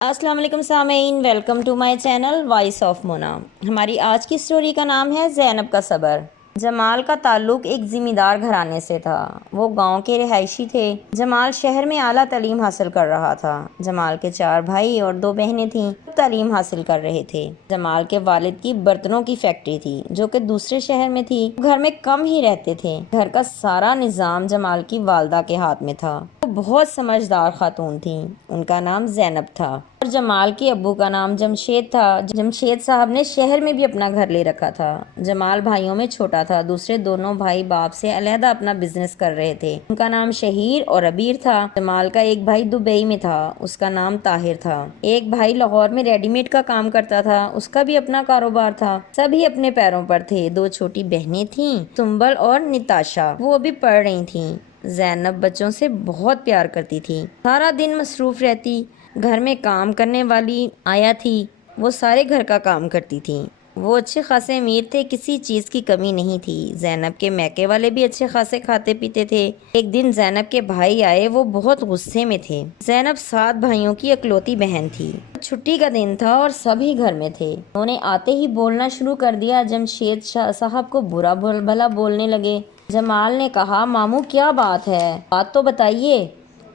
السلام علیکم سامعین، welcome to my channel voice of Mona. ہماری آج کی سٹوری کا نام ہے زینب کا صبر۔ جمال کا تعلق ایک زمیں دار گھرانے سے تھا۔ وہ گاؤں کے رہائشی تھے۔ جمال شہر میں اعلیٰ تعلیم حاصل کر رہا تھا۔ جمال کے 4 بھائی اور 2 بہنیں تھیں، تعلیم حاصل کر رہے تھے۔ جمال کے والد کی برتنوں کی فیکٹری تھی جو کہ دوسرے شہر میں تھی۔ گھر میں کم ہی رہتے تھے۔ گھر کا سارا نظام جمال کی والدہ کے ہاتھ میں تھا۔ وہ بہت سمجھدار خاتون تھیں۔ ان کا نام زینب تھا اور جمال کے ابو کا نام جمشید تھا۔ جمشید صاحب نے شہر میں بھی اپنا گھر لے رکھا تھا۔ جمال بھائیوں میں چھوٹا تھا۔ دوسرے دونوں بھائی باپ سے علیحدہ اپنا بزنس کر رہے تھے۔ ان کا نام شہیر اور عبیر تھا۔ جمال کا ایک بھائی دبئی میں تھا، اس کا نام طاہر تھا۔ ایک بھائی لاہور میں ریڈی میڈ کا کام کرتا تھا، اس کا بھی اپنا کاروبار تھا۔ سبھی اپنے پیروں پر تھے۔ 2 چھوٹی بہنیں تھیں، سنبل اور نتاشا، وہ بھی پڑھ رہی تھیں۔ زینب بچوں سے بہت پیار کرتی تھی، سارا دن مصروف رہتی۔ گھر میں کام کرنے والی آیا تھی، وہ سارے گھر کا کام کرتی تھی۔ وہ اچھے خاصے امیر تھے، کسی چیز کی کمی نہیں تھی۔ زینب کے میکے والے بھی اچھے خاصے کھاتے پیتے تھے۔ ایک دن زینب کے بھائی آئے، وہ بہت غصے میں تھے۔ زینب 7 بھائیوں کی اکلوتی بہن تھی۔ چھٹی کا دن تھا اور سبھی گھر میں تھے۔ انہوں نے آتے ہی بولنا شروع کر دیا۔ جمشید صاحب کو برا بھلا بولنے لگے۔ جمال نے کہا، ماموں کیا بات ہے، بات تو بتائیے۔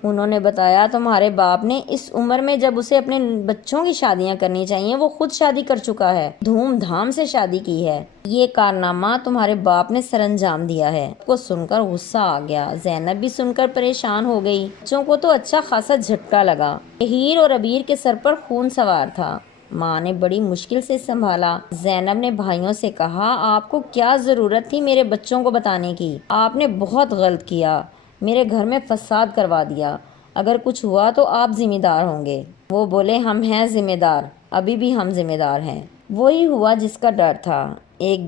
انہوں نے بتایا، تمہارے باپ نے اس عمر میں جب اسے اپنے بچوں کی شادیاں کرنی چاہیے، وہ خود شادی کر چکا ہے، دھوم دھام سے شادی کی ہے۔ یہ کارنامہ تمہارے باپ نے سر انجام دیا ہے۔ کو سن کر غصہ آ گیا۔ زینب بھی سن کر پریشان ہو گئی۔ بچوں کو تو اچھا خاصا جھٹکا لگا۔ شہیر اور عبیر کے سر پر خون سوار تھا۔ ماں نے بڑی مشکل سے سنبھالا۔ زینب نے بھائیوں سے کہا، آپ کو کیا ضرورت تھی میرے بچوں کو بتانے کی؟ آپ نے بہت غلط کیا، میرے گھر میں فساد کروا دیا۔ اگر کچھ ہوا تو آپ ذمہ دار ہوں گے۔ وہ بولے، ہم ہیں ذمہ دار، ابھی بھی ہم ذمہ دار ہیں۔ وہی ہوا جس کا ڈر تھا۔ ایک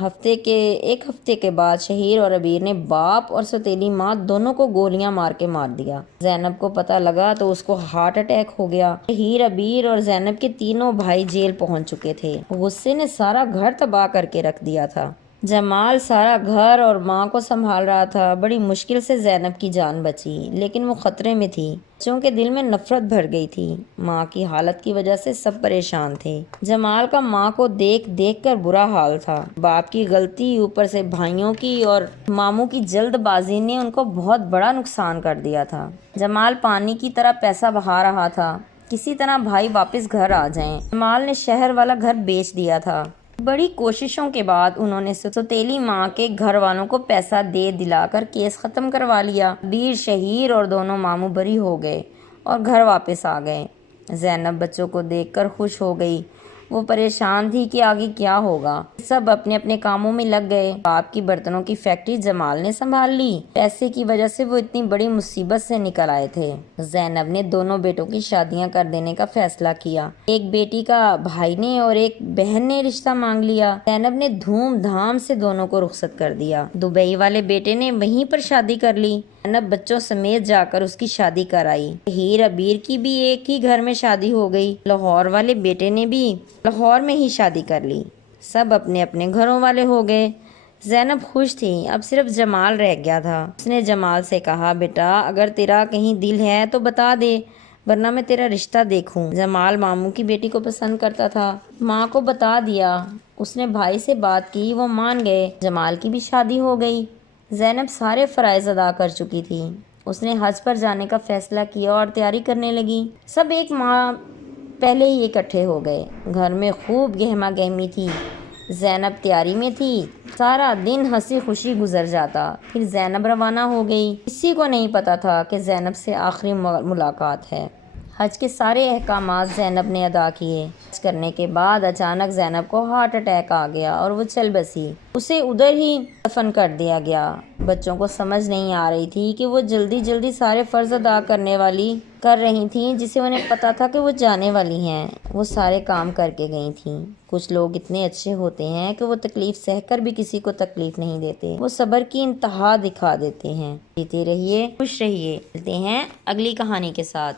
ہفتے کے بعد شہیر اور عبیر نے باپ اور سوتیلی ماں دونوں کو گولیاں مار کے مار دیا۔ زینب کو پتہ لگا تو اس کو ہارٹ اٹیک ہو گیا۔ شہیر، عبیر اور زینب کے تینوں بھائی جیل پہنچ چکے تھے۔ غصے نے سارا گھر تباہ کر کے رکھ دیا تھا۔ جمال سارا گھر اور ماں کو سنبھال رہا تھا۔ بڑی مشکل سے زینب کی جان بچی، لیکن وہ خطرے میں تھی۔ بچوں کے دل میں نفرت بھر گئی تھی۔ ماں کی حالت کی وجہ سے سب پریشان تھے۔ جمال کا ماں کو دیکھ دیکھ کر برا حال تھا۔ باپ کی غلطی، اوپر سے بھائیوں کی اور ماموں کی جلد بازی نے ان کو بہت بڑا نقصان کر دیا تھا۔ جمال پانی کی طرح پیسہ بہا رہا تھا، کسی طرح بھائی واپس گھر آ جائیں۔ جمال نے شہر والا گھر بیچ دیا تھا۔ بڑی کوششوں کے بعد انہوں نے سوتیلی ماں کے گھر والوں کو پیسہ دے دلا کر کیس ختم کروا لیا۔ عبیر، شہیر اور دونوں ماموں بری ہو گئے اور گھر واپس آ گئے۔ زینب بچوں کو دیکھ کر خوش ہو گئی۔ وہ پریشان تھی کہ آگے کیا ہوگا۔ سب اپنے اپنے کاموں میں لگ گئے۔ باپ کی برتنوں کی فیکٹری جمال نے سنبھال لی۔ پیسے کی وجہ سے وہ اتنی بڑی مصیبت سے نکل آئے تھے۔ زینب نے دونوں بیٹوں کی شادیاں کر دینے کا فیصلہ کیا۔ ایک بیٹی کا بھائی نے اور ایک بہن نے رشتہ مانگ لیا۔ زینب نے دھوم دھام سے دونوں کو رخصت کر دیا۔ دبئی والے بیٹے نے وہیں پر شادی کر لی۔ زینب بچوں سمیت جا کر اس کی شادی کرائی۔ شہیر، عبیر کی بھی ایک ہی گھر میں شادی ہو گئی۔ لاہور والے بیٹے نے بھی لاہور میں ہی شادی کر لی۔ سب اپنے اپنے گھروں والے ہو گئے۔ زینب خوش تھی، اب صرف جمال رہ گیا تھا۔ اس نے جمال سے کہا، بیٹا اگر تیرا کہیں دل ہے تو بتا دے، ورنہ میں تیرا رشتہ دیکھوں۔ جمال ماموں کی بیٹی کو پسند کرتا تھا۔ ماں کو بتا دیا۔ اس نے بھائی سے بات کی، وہ مان گئے۔ جمال کی بھی شادی ہو گئی۔ زینب سارے فرائض ادا کر چکی تھی۔ اس نے حج پر جانے کا فیصلہ کیا اور تیاری کرنے لگی۔ سب ایک ماہ پہلے ہی اکٹھے ہو گئے۔ گھر میں خوب گہما گہمی تھی۔ زینب تیاری میں تھی۔ سارا دن ہنسی خوشی گزر جاتا۔ پھر زینب روانہ ہو گئی۔ کسی کو نہیں پتا تھا کہ زینب سے آخری ملاقات ہے۔ حج کے سارے احکامات زینب نے ادا کیے۔ حج کرنے کے بعد اچانک زینب کو ہارٹ اٹیک آ گیا اور وہ چل بسی۔ اسے ادھر ہی دفن کر دیا گیا۔ بچوں کو سمجھ نہیں آ رہی تھی کہ وہ جلدی جلدی سارے فرض ادا کر رہی تھیں جسے انہیں پتا تھا کہ وہ جانے والی ہیں۔ وہ سارے کام کر کے گئی تھیں۔ کچھ لوگ اتنے اچھے ہوتے ہیں کہ وہ تکلیف سہ کر بھی کسی کو تکلیف نہیں دیتے، وہ صبر کی انتہا دکھا دیتے ہیں۔ جیتے رہیے، خوش رہیے۔ ملتے ہیں اگلی کہانی کے ساتھ۔